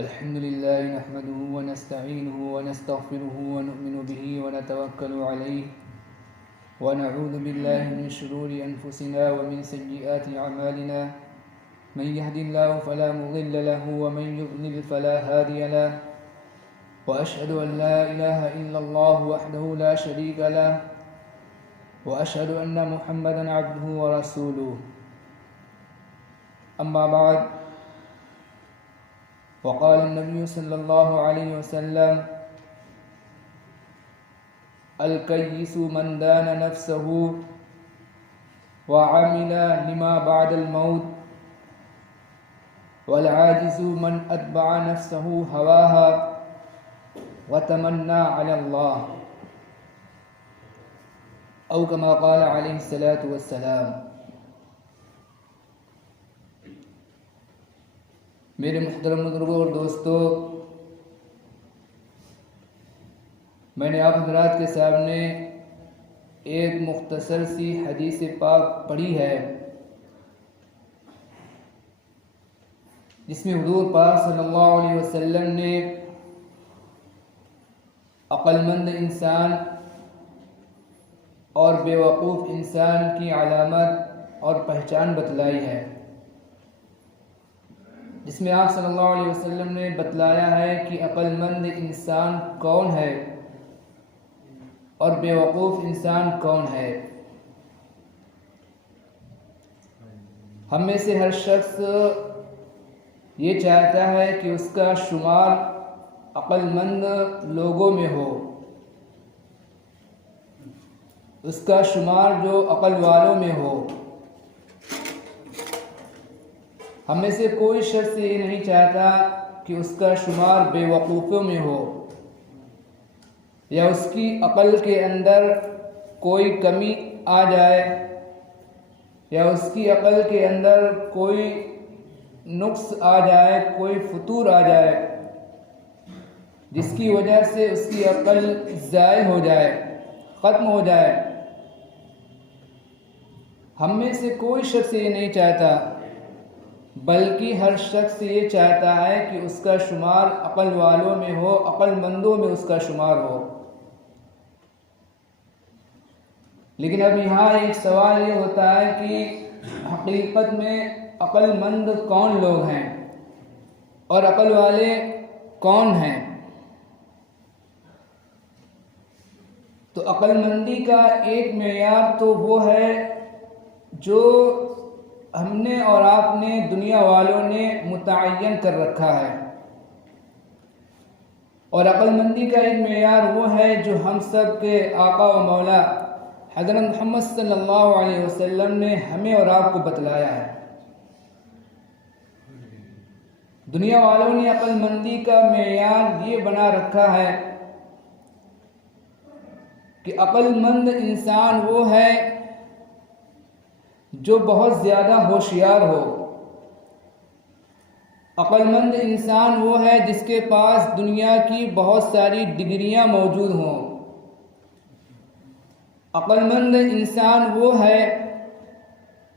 अल्हम्दुलिल्लाह नहमदुहु व नस्तईनुहु व नस्तगफिरुहु व नु'मिनु बिही व नतवक्कलु अलैहि व नऊज़ु बिल्लाहि मिन शुरूरि अनफुसिना व मिन सय्यिआति अमालिना मन यहदिल्लाहु फला मुज़िल्ल लहु व मन युज़लिल फला हादिय लहु व अशहदु अन ला इलाहा इल्लल्लाह वहदहु ला शरीका लहु व अशहदु अन्न मुहम्मदन अब्दुहु व रसूलुहु। अम्मा बाद वक़ाल नबी सल्लल्लाहु अलैहि वसल्लम अल-कय्यिसु मन दाना नफ्सहु व अमिला लिमा बअदल मौत वल आजिज़ु मन अत्बअ नफ्सहु हवाहा व तमन्ना अला अल्लाह औ कमा क़ाल अलैहि सलातु वस्सलाम। मेरे मुहतरम बुजुर्गों और दोस्तों, मैंने आप हज़रात के सामने एक मुख्तसर सी हदीस पाक पढ़ी है जिसमें हुज़ूर पाक सल्लल्लाहु अलैहि वसल्लम ने अक्लमंद इंसान और बेवकूफ़ इंसान की अलामत और पहचान बतलाई है, जिसमें आप सल्लल्लाहु अलैहि वसल्लम ने बतलाया है कि अक्लमंद इंसान कौन है और बेवकूफ़ इंसान कौन है। हम में से हर शख्स ये चाहता है कि उसका शुमार अक्लमंद लोगों में हो, उसका शुमार जो अक्ल वालों में हो। हम में से कोई शख्स ये नहीं चाहता कि उसका शुमार बेवकूफ़ों में हो या उसकी अक़ल के अंदर कोई कमी आ जाए या उसकी अक़ल के अंदर कोई नुक्स आ जाए, कोई फतूर आ जाए जिसकी वजह से उसकी अक़ल ज़ाय हो जाए, ख़त्म हो जाए। हम में से कोई शख्स ये नहीं चाहता, बल्कि हर शख्स ये चाहता है कि उसका शुमार अक़ल वालों में हो, अक़लमंदों में उसका शुमार हो। लेकिन अब यहाँ एक सवाल ये होता है कि हकीकत में अक़लमंद कौन लोग हैं और अक़ल वाले कौन हैं। तो अक़लमंदी का एक मेयार तो वो है जो हमने और आपने, दुनिया वालों ने मुतअय्यन कर रखा है, और अक़लमंदी का एक मेयार वो है जो हम सब के आका व मौला हज़रत मोहम्मद सल्लल्लाहु अलैहि वसल्लम ने हमें और आपको बतलाया है। दुनिया वालों ने अक़लमंदी का मेयार ये बना रखा है कि अक़लमंद इंसान वो है जो बहुत ज़्यादा होशियार हो। अक़लमंद इंसान वो है जिसके पास दुनिया की बहुत सारी डिग्रियां मौजूद हों। अक़लमंद इंसान वो है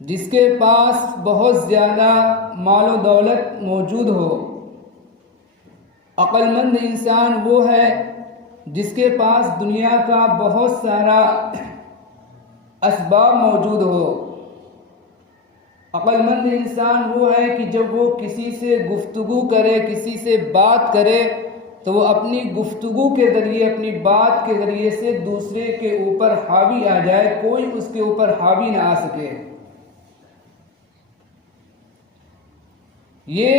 जिसके पास बहुत ज़्यादा मालो दौलत मौजूद हो। अक़लमंद इंसान वो है जिसके पास दुनिया का बहुत सारा असबाब मौजूद हो। अक़लमंद इंसान वो है कि जब वो किसी से गुफ्तगू करे, किसी से बात करे, तो वो अपनी गुफ्तगू के ज़रिए, अपनी बात के ज़रिए से दूसरे के ऊपर हावी आ जाए, कोई उसके ऊपर हावी ना आ सके। ये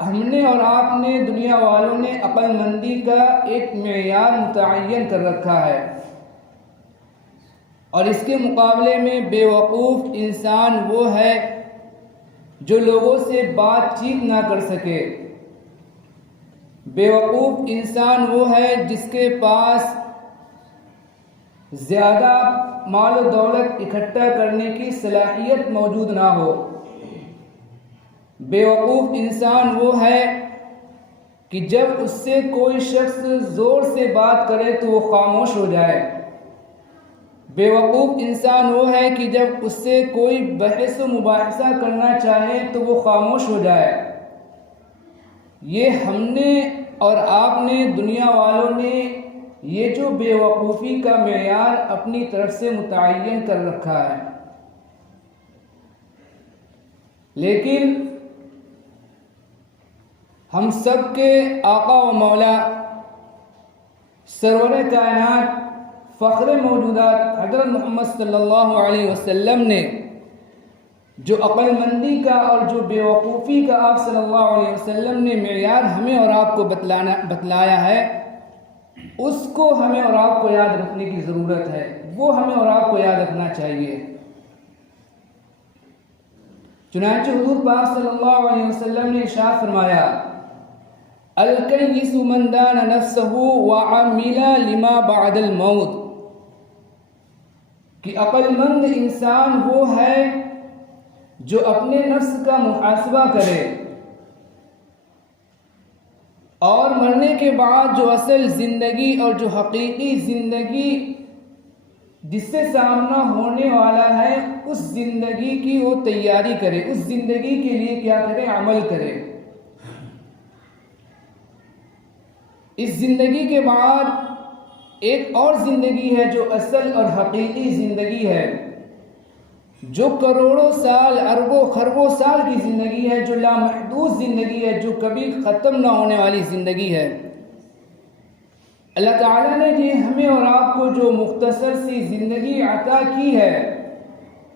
हमने और आपने, दुनिया वालों ने अक़लमंदी का एक मेयार मुतअय्यन कर रखा है, और इसके मुकाबले में बेवकूफ़ इंसान वो है जो लोगों से बातचीत ना कर सके। बेवकूफ़ इंसान वो है जिसके पास ज़्यादा माल व दौलत इकट्ठा करने की सलाहियत मौजूद ना हो। बेवकूफ़ इंसान वो है कि जब उससे कोई शख्स ज़ोर से बात करे तो वो खामोश हो जाए। बेवकूफ़ इंसान वो है कि जब उससे कोई बहस व मुबाहिसा करना चाहे तो वो खामोश हो जाए। ये हमने और आपने, दुनिया वालों ने ये जो बेवकूफ़ी का मेयार अपनी तरफ से मुतय्यन कर रखा है, लेकिन हम सब के आका व मौला सरवर कायनात फ़ख्र मौजूदात हज़रत मोहम्मद सल्लल्लाहु अलैहि वसल्लम ने जो अक़लमंदी का और जो बेवकूफ़ी का आप सल्लल्लाहु अलैहि वसल्लम ने मेयार हमें और आपको बतलाया है, उसको हमें और आपको याद रखने की ज़रूरत है। वो हमें और आपको याद रखना चाहिए। चुनांचे हुज़ूर पाक सल्लल्लाहु अलैहि वसल्लम ने इरशाद फरमाया, अल-कय्यिसु मन दाना नफ्सहु व अमिला लिमा बअदल मौत, कि अक़लमंद इंसान वो है जो अपने नफ्स का मुहासबा करे और मरने के बाद जो असल ज़िंदगी और जो हकीकी ज़िंदगी जिससे सामना होने वाला है, उस ज़िंदगी की वो तैयारी करे, उस ज़िंदगी के लिए क्या करे, अमल करे। इस ज़िंदगी के बाद एक और ज़िंदगी है जो असल और हकीकी ज़िंदगी है, जो करोड़ों साल, अरबों खरबों साल की ज़िंदगी है, जो लामहदूद ज़िंदगी है, जो कभी ख़त्म ना होने वाली ज़िंदगी है। अल्लाह ताला ने जी हमें और आपको जो मुख्तसर सी ज़िंदगी अता की है,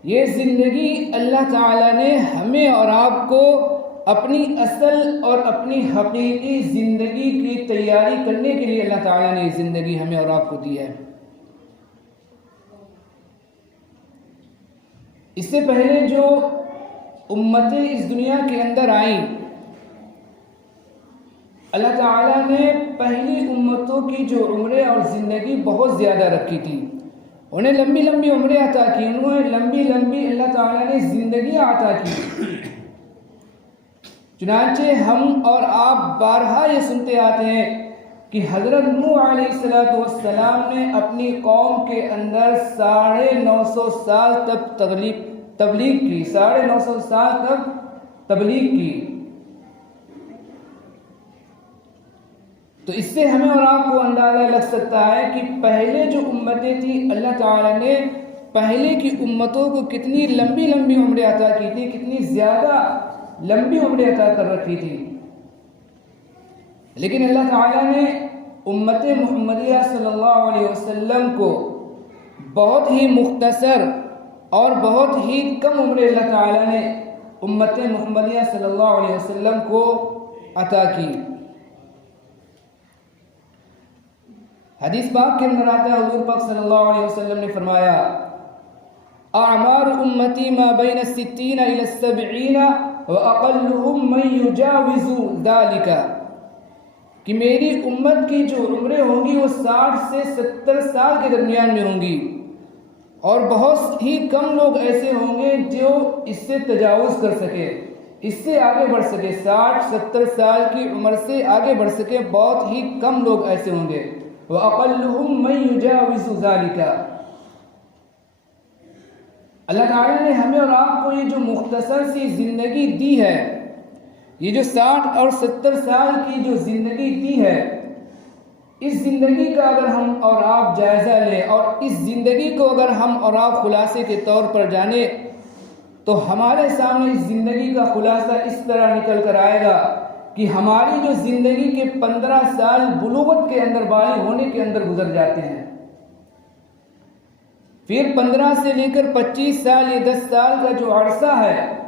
ये ज़िंदगी अल्लाह ताला ने हमें और आपको अपनी असल और अपनी हकीकी ज़िंदगी की तैयारी करने के लिए अल्लाह ताला ने ज़िंदगी हमें और आपको दी है। इससे पहले जो उम्मतें इस दुनिया के अंदर आईं, अल्लाह ताला ने पहली उम्मतों की जो उम्रें और ज़िंदगी बहुत ज़्यादा रखी थी, उन्हें लंबी लंबी उम्रें अता की, उन्हें लंबी लंबी अल्लाह ताला ने ज़िंदगियाँ अता की। चुनांचे हम और आप बारहा ये सुनते आते हैं कि हज़रत नूह अलैहिस्सलाम ने अपनी कौम के अंदर 950 साल तक तबलीग की, 950 साल तक तबलीग की। तो इससे हमें और आपको अंदाज़ा लग सकता है कि पहले जो उम्मतें थी, अल्लाह ताला ने पहले की उम्मतों को कितनी लंबी लंबी उम्रें अता की थी, कितनी ज़्यादा लंबी उम्रें अता कर रखी थी। लेकिन अल्लाह ताला ने उम्मत मुहम्मदिया सल्लल्लाहु अलैहि वसल्लम को बहुत ही मुख्तसर और बहुत ही कम उम्र अल्लाह ताला ने उम्मत मुहम्मदिया सल्लल्लाहु अलैहि वसल्लम को अता की। हदीस पाक के अंदर आता है, हुज़ूर पाक सल्लल्लाहु अलैहि वसल्लम ने फरमाया, आमार उम्मती मा बैन सित्तीना इला सबईना व अक़ल्लुहुम मन युजाविज़ु ज़ालिका, कि मेरी उम्मत की जो उम्रें होंगी वो 60 से 70 साल के दरमियान में होंगी, और बहुत ही कम लोग ऐसे होंगे जो इससे तजावुज़ कर सके, इससे आगे बढ़ सके, 60-70 साल की उम्र से आगे बढ़ सके, बहुत ही कम लोग ऐसे होंगे। व अक़ल्लुहुम मन युजाविज़ु ज़ालिका, अल्लाह ताला ने हमें और आपको ये जो मुख्तसर सी ज़िंदगी दी है, ये जो 60 और 70 साल की जो ज़िंदगी दी है, इस ज़िंदगी का अगर हम और आप जायज़ा लें और इस ज़िंदगी को अगर हम और आप खुलासे के तौर पर जाने, तो हमारे सामने इस ज़िंदगी का खुलासा इस तरह निकल कर आएगा कि हमारी जो ज़िंदगी के 15 साल बुलूगत के अंदर, बालिग होने के अंदर गुजर जाते हैं। फिर 15 से लेकर 25 साल, ये 10 साल का जो अरसा है,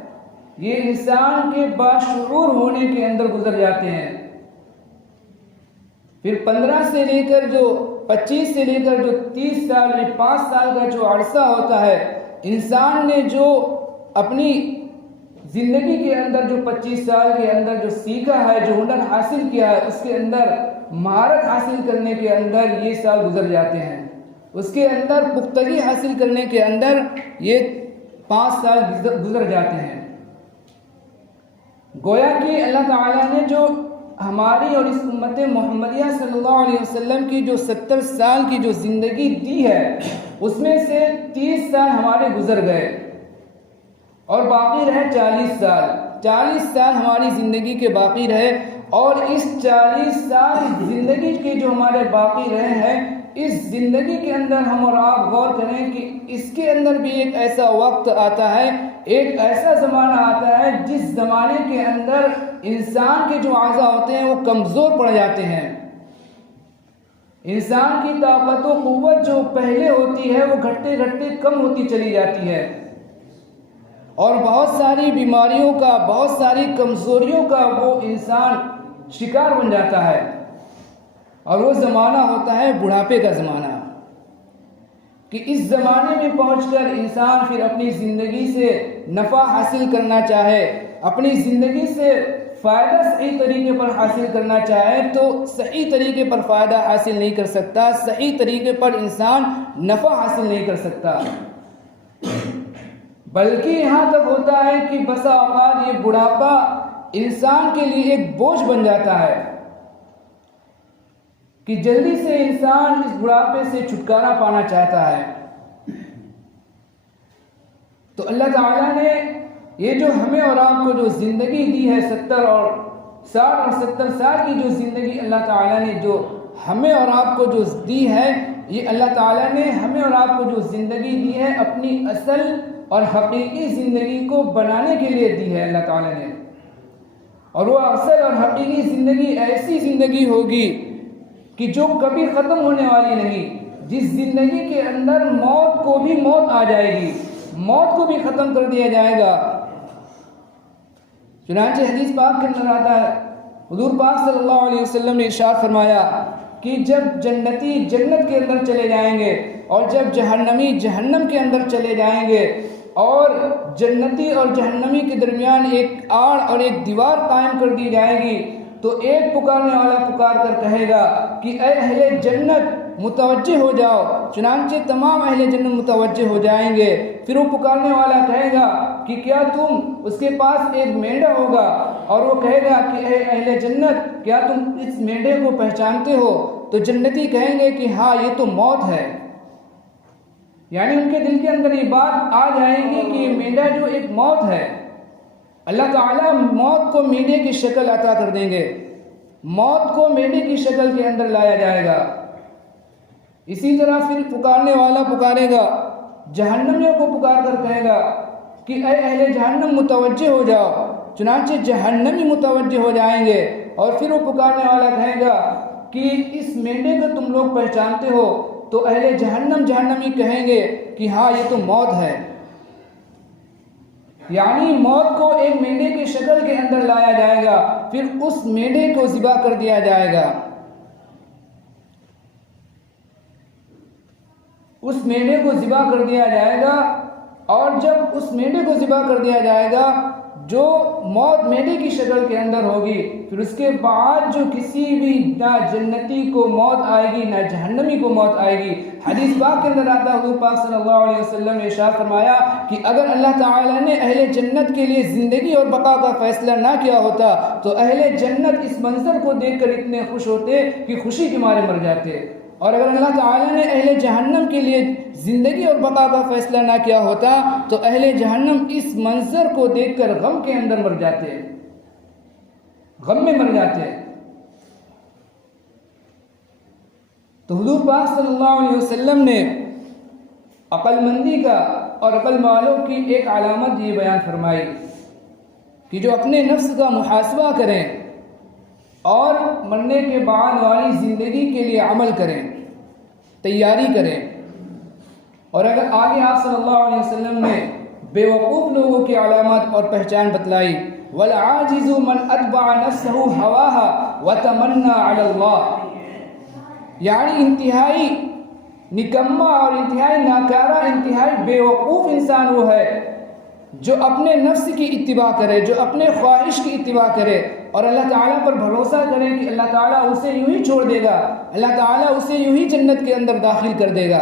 ये इंसान के बाशऊर होने के अंदर गुजर जाते हैं। फिर 15 से लेकर जो 25 से लेकर जो 30 साल, ये 5 साल का जो अरसा होता है, इंसान ने जो अपनी ज़िंदगी के अंदर जो 25 साल के अंदर जो सीखा है, जो हुनर हासिल किया है, उसके अंदर महारत हासिल करने के अंदर ये साल गुजर जाते हैं। उसके अंदर पुख्तगी हासिल करने के अंदर ये 5 साल गुजर जाते हैं। गोया कि अल्लाह ताला ने जो हमारी और इस उम्मत मुहम्मदिया सल्लल्लाहु अलैहि वसल्लम की जो 70 साल की जो ज़िंदगी दी है, उसमें से 30 साल हमारे गुजर गए और बाकी रहे 40 साल। 40 साल हमारी ज़िंदगी के बाकी रहे, और इस 40 साल ज़िंदगी के जो हमारे बाकी रहे हैं, इस ज़िंदगी के अंदर हम और आप गौर करें कि इसके अंदर भी एक ऐसा वक्त आता है, एक ऐसा ज़माना आता है जिस ज़माने के अंदर इंसान के जो आज़ा होते हैं वो कमज़ोर पड़ जाते हैं। इंसान की ताकत व क़ुव्वत जो पहले होती है वो घटते घटते कम होती चली जाती है और बहुत सारी बीमारियों का, बहुत सारी कमज़ोरियों का वो इंसान शिकार बन जाता है। और वो ज़माना होता है बुढ़ापे का ज़माना, कि इस ज़माने में पहुंचकर इंसान फिर अपनी ज़िंदगी से नफ़ा हासिल करना चाहे, अपनी ज़िंदगी से फ़ायदा सही तरीके पर हासिल करना चाहे तो सही तरीके पर फ़ायदा हासिल नहीं कर सकता, सही तरीके पर इंसान नफ़ा हासिल नहीं कर सकता। बल्कि यहाँ तक होता है कि बसा औक़ात ये बुढ़ापा इंसान के लिए एक बोझ बन जाता है कि जल्दी से इंसान इस बुढ़ापे से छुटकारा पाना चाहता है। तो अल्लाह ताला ने ये जो हमें और आपको जो ज़िंदगी दी है 60 और 70 साल की जो ज़िंदगी अल्लाह ताला ने जो हमें और आपको जो दी है, ये अल्लाह ताला ने हमें और आपको जो ज़िंदगी दी है अपनी असल और हकीकी ज़िंदगी को बनाने के लिए दी है अल्लाह ताला ने। और वो असल और हकीकी ज़िंदगी ऐसी ज़िंदगी होगी कि जो कभी ख़त्म होने वाली नहीं, जिस ज़िंदगी के अंदर मौत को भी मौत आ जाएगी, मौत को भी ख़त्म कर दिया जाएगा। चुनांचे हदीस पाक के अंदर आता है, हुज़ूर पाक सल्लल्लाहु अलैहि वसल्लम ने इरशाद फरमाया कि जब जन्नती जन्नत के अंदर चले जाएंगे और जब जहन्नमी जहन्नम के अंदर चले जाएंगे और जन्नती और जहन्नमी के दरमियान एक आड़ और एक दीवार कायम कर दी जाएगी, तो एक पुकारने वाला पुकार कर कहेगा कि ऐ अहले जन्नत मुतवज्जे हो जाओ। चुनांचे तमाम अहले जन्नत मुतवज्जे हो जाएंगे। फिर वो पुकारने वाला कहेगा कि क्या तुम, उसके पास एक मेंढा होगा और वो कहेगा कि ऐ अहले जन्नत क्या तुम इस मेंढे को पहचानते हो? तो जन्नती कहेंगे कि हाँ, ये तो मौत है। यानी उनके दिल के अंदर ये बात आ जाएगी कि मेंढा जो एक मौत है, अल्लाह ताला मौत को मेंढे की शक्ल अता कर देंगे, मौत को मेंढे की शक्ल के अंदर लाया जाएगा। इसी तरह फिर पुकारने वाला पुकारेगा, जहन्नमियों को पुकार कर कहेगा कि ऐ अहले जहन्नम मुतवज्जे हो जाओ। चुनांचे जहन्नमी मुतवज्जे हो जाएंगे और फिर वो पुकारने वाला कहेगा कि इस मेंढे को तुम लोग पहचानते हो? तो अहले जहन्नम जहन्नमी कहेंगे कि हाँ, ये तो मौत है। यानी मौत को एक मेंढे की शक्ल के अंदर लाया जाएगा, फिर उस मेंढे को ज़िबा कर दिया जाएगा। उस मेंढे को ज़िबा कर दिया जाएगा और जब उस मेंढे को ज़िबा कर दिया जाएगा जो मौत मेंढे की शक्ल के अंदर होगी, फिर उसके बाद जो किसी भी ना जन्नती को मौत आएगी ना जहन्नमी को मौत आएगी। हदीस पाक के अंदर आता है, हुज़ूर पाक सल्लल्लाहु अलैहि वसल्लम ने इरशाद फरमाया कि अगर अल्लाह ताला ने अहले जन्नत के लिए ज़िंदगी और बका का फ़ैसला ना किया होता तो अहले जन्नत इस मंज़र को देखकर इतने खुश होते कि खुशी के मारे मर जाते, और अगर अल्लाह ताला ने अहले जहन्नम के लिए ज़िंदगी और बका का फ़ैसला ना किया होता तो अहले जहन्नम इस मंज़र को देखकर गम के अंदर मर जाते, गम में मर जाते। तो हुज़ूर पाक सल्लल्लाहु अलैहि वसल्लम ने अक्लमंदी का और अक्ल वालों की एक अलामत ये बयान फरमाई कि जो अपने नफ्स का मुहासबा करें और मरने के बाद वाली ज़िंदगी के लिए अमल करें, तैयारी करें। और अगर आगे आप सल्लल्लाहु अलैहि वसल्लम ने बेवकूफ़ लोगों की अलामत और पहचान बतलाई, वल आजिज़ु मन अतबअ नफ्सहु हवाहा व तमन्ना अला अल्लाह, यानी इंतहाई निकम्मा और इंतहाई नाकारा, इंतहाई बेवकूफ़ इंसान वो है जो अपने नफ्स की इत्तिबा करे, जो अपने ख्वाहिश की इत्तिबा करे और अल्लाह ताला पर भरोसा करे कि अल्लाह ताला उसे यूं ही छोड़ देगा, अल्लाह ताला उसे यूं ही जन्नत के अंदर दाखिल कर देगा।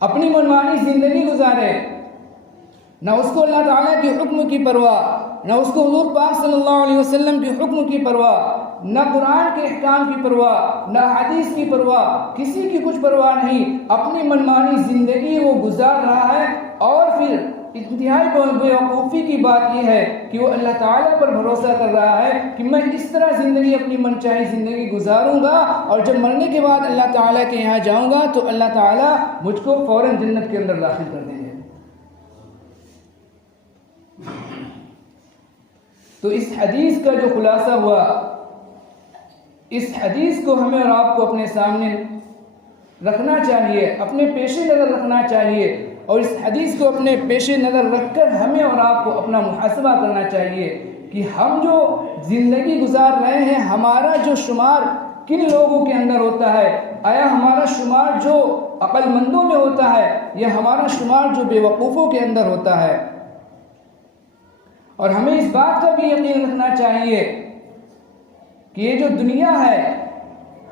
अपनी मनमानी ज़िंदगी गुजारे, ना उसको अल्लाह ताला के हुक्म की परवाह, ना उसको हुज़ूर पाक सल्लल्लाहु अलैहि वसल्लम के हुक्म की परवाह, ना कुरान के अहकाम की परवाह, ना हदीस की परवाह, किसी की कुछ परवाह नहीं। अपनी मनमानी ज़िंदगी वो गुजार रहा है और फिर इंतहाई बेवकूफ़ी की बात यह है कि वो अल्लाह ताला पर भरोसा कर रहा है कि मैं इस तरह ज़िंदगी अपनी मनचाही ज़िंदगी गुजारूंगा और जब मरने के बाद अल्लाह ताला के यहाँ जाऊंगा तो अल्लाह ताला मुझको फ़ौरन जन्नत के अंदर दाखिल कर देंगे। तो इस हदीस का जो खुलासा हुआ, इस हदीस को हमें और आपको अपने सामने रखना चाहिए, अपने पेशे नज़र रखना चाहिए और इस हदीस को अपने पेशे नज़र रखकर हमें और आपको अपना मुहासबा करना चाहिए कि हम जो ज़िंदगी गुजार रहे हैं, हमारा जो शुमार किन लोगों के अंदर होता है। आया हमारा शुमार जो अक्लमंदों में होता है या हमारा शुमार जो बेवकूफ़ों के अंदर होता है। और हमें इस बात का भी यकीन रखना चाहिए कि ये जो दुनिया है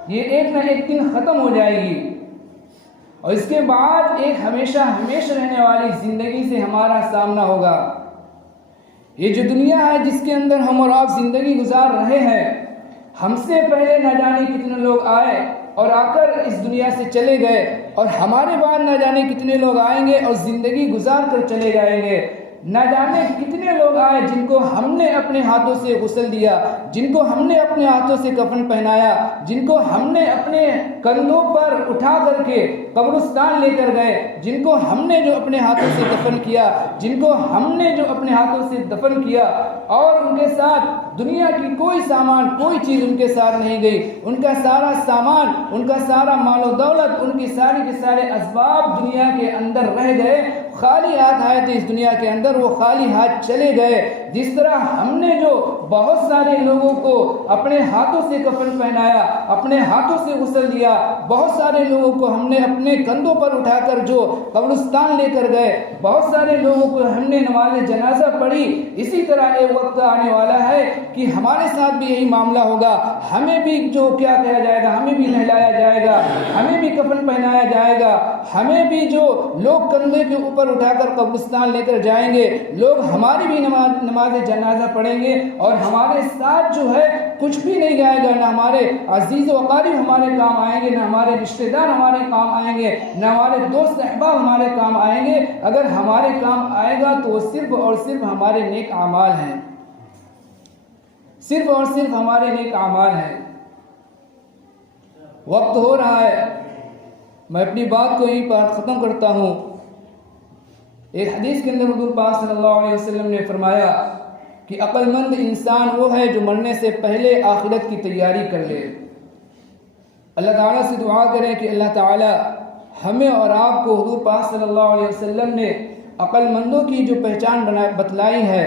ये एक न एक दिन ख़त्म हो जाएगी और इसके बाद एक हमेशा हमेशा रहने वाली ज़िंदगी से हमारा सामना होगा। ये जो दुनिया है जिसके अंदर हम और आप ज़िंदगी गुजार रहे हैं, हमसे पहले न जाने कितने लोग आए और आकर इस दुनिया से चले गए और हमारे बाद न जाने कितने लोग आएंगे और ज़िंदगी गुजार कर चले जाएंगे। न जाने कितने लोग आए जिनको हमने अपने हाथों से गुस्ल दिया, जिनको हमने अपने हाथों से कफन पहनाया, जिनको हमने अपने कंधों पर उठा करके कब्रिस्तान लेकर गए, जिनको हमने जो अपने हाथों से दफन किया, जिनको हमने जो अपने हाथों से दफन किया और उनके साथ दुनिया की कोई सामान कोई चीज़ उनके साथ नहीं गई। उनका सारा सामान, उनका सारा मालो दौलत, उनकी सारी के सारे असबाब दुनिया के अंदर रह गए। खाली हाथ आए थे इस दुनिया के अंदर, वो खाली हाथ चले गए। जिस तरह हमने जो बहुत सारे लोगों को अपने हाथों से कफन पहनाया, अपने हाथों से गुस्ल दिया, बहुत सारे लोगों को हमने अपने कंधों पर उठाकर जो कब्रिस्तान लेकर गए, बहुत सारे लोगों को हमने नमाज जनाजा पढ़ी, इसी तरह एक वक्त आने वाला है कि हमारे साथ भी यही मामला होगा। हमें भी जो क्या कहा जाएगा, हमें भी नहलाया जाएगा, हमें भी कफन पहनाया जाएगा, हमें भी जो लोग कंधे के ऊपर उठाकर कब्रिस्तान लेकर जाएंगे, लोग हमारी भी नमाज जनाजा पढ़ेंगे और हमारे साथ जो है कुछ भी नहीं जाएगा। ना हमारे अजीज़ व क़रीब हमारे काम आएंगे, ना हमारे रिश्तेदार हमारे काम आएंगे, ना हमारे दोस्त अहबाब हमारे काम आएंगे। अगर हमारे काम आएगा तो वो सिर्फ और सिर्फ हमारे नेक आमाल हैं, सिर्फ और सिर्फ हमारे नेक आमाल हैं। वक्त हो रहा है, मैं अपनी बात को यहीं पर ख़त्म करता हूँ। एक हदीस के अंदर हुज़ूर पाक सल्लल्लाहु अलैहि वसल्लम ने फरमाया कि अक्लमंद इंसान वो है जो मरने से पहले आखिरत की तैयारी कर ले। अल्लाह ताला से दुआ करें कि अल्लाह ताला हमें और आपको हुज़ूर पाक सल्लल्लाहु अलैहि वसल्लम ने अक्लमंदों की जो पहचान बतलाई है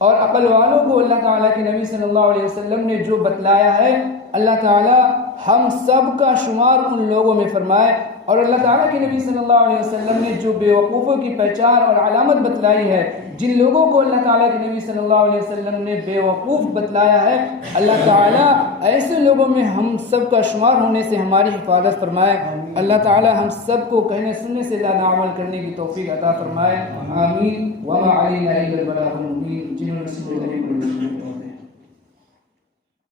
और अक्ल वालों को अल्लाह ताला के नबी सल्लल्लाहु अलैहि वसल्लम ने जो बतलाया है, अल्लाह ताला हम सब का शुमार उन लोगों में फरमाए। और अल्लाह ताला के नबी सल्लल्लाहु अलैहि वसल्लम ने जो बेवकूफ़ों की पहचान और अलामत बतलाई है, जिन लोगों को अल्लाह ताला के नबी सल्लल्लाहु अलैहि वसल्लम ने बेवकूफ़ बतलाया है, अल्लाह ताला ऐसे लोगों में हम सब का शुमार होने से हमारी हिफाजत फरमाए। अल्लाह ताला हम सब को कहने सुनने से ज़्यादा अमल करने की तौफीक अता फरमाए। आमीन। व मा अलैना इल्लल बलागुल मुबीन।